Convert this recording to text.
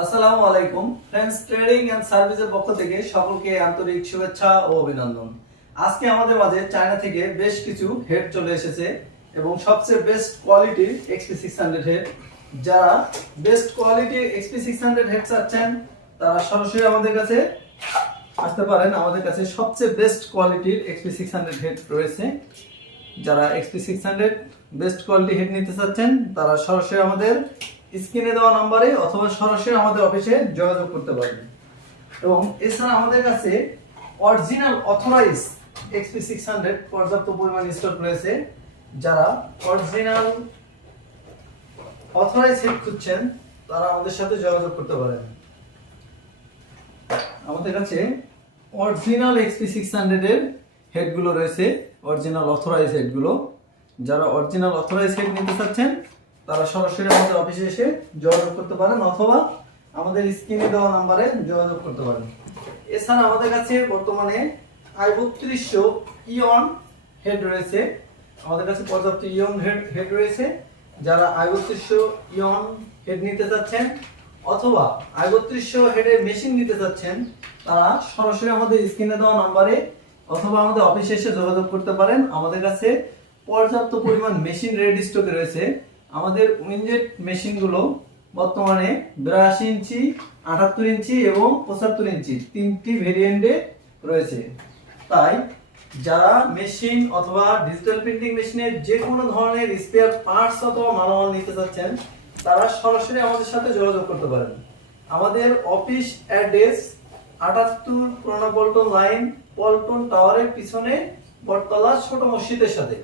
আসসালামু আলাইকুম friends, trading and সার্ভিসের পক্ষ থেকে সকলকে আন্তরিক শুভেচ্ছা ও অভিনন্দন। আজকে আমাদের মাঝে চায়না থেকে বেশ কিছু হেড চলে এসেছে এবং সবচেয়ে বেস্ট কোয়ালিটির XP600 হেড। যারা বেস্ট কোয়ালিটির XP600 হেড চাচ্ছেন তারা সরাসরি আমাদের কাছে আসতে পারেন। আমাদের কাছে সবচেয়ে বেস্ট কোয়ালিটির XP600 হেড রয়েছে। যারা XP600 বেস্ট কোয়ালিটি হেড নিতে চাচ্ছেন তারা সরাসরি আমাদের স্ক্রিনে দেওয়া নম্বরে অথবা সরাসরি আমাদের অফিসে যোগাযোগ করতে পারবেন। এবং এছাড়া আমাদের কাছে অরিজিনাল অথরাইজ XP600 পর্যাপ্ত পরিমাণ স্টক রয়েছে। যারা অরিজিনাল অথরাইজ হেড খুঁজছেন তারা আমাদের সাথে যোগাযোগ করতে পারেন। আমাদের কাছে অরিজিনাল XP600 এর হেডগুলো রয়েছে, অরিজিনাল অথরাইজ হেডগুলো। যারা অরিজিনাল অথরাইজ হেড নিতে চাচ্ছেন তারা সরাসরি আমাদের অফিসে এসে যোগাযোগ করতে পারেন অথবা আমাদের স্ক্রিনে দেওয়া নম্বরে যোগাযোগ করতে পারেন। এছাড়া আমাদের কাছে বর্তমানে i3200 ইয়ন হেড রয়েছে। আমাদের কাছে পর্যাপ্ত ইয়ন হেড রয়েছে। যারা i3200 ইয়ন হেড নিতে চাচ্ছেন অথবা i3200 হেডের মেশিন নিতে চাচ্ছেন তারা সরাসরি আমাদের স্ক্রিনে দেওয়া নম্বরে অথবা আমাদের অফিসে এসে যোগাযোগ করতে পারেন। আমাদের কাছে পর্যাপ্ত পরিমাণ মেশিন রেডি স্টকে রয়েছে। আমাদের উইনজেট মেশিনগুলো বর্তমানে 82 ইঞ্চি, 78 ইঞ্চি এবং 75 ইঞ্চি তিনটি ভেরিয়েন্টে রয়েছে। তাই যারা মেশিন অথবা ডিজিটাল প্রিন্টিং মেশিনের যে কোনো ধরনের স্পেয়ার পার্টস অথবা মালামাল নিতে চাচ্ছেন তারা সরাসরি আমাদের সাথে যোগাযোগ করতে পারেন। আমাদের অফিস অ্যাড্রেস 78 পুরানা পল্টন লাইন, পল্টন টাওয়ারের পিছনে বটতলা ছোট মসজিদের সাথে।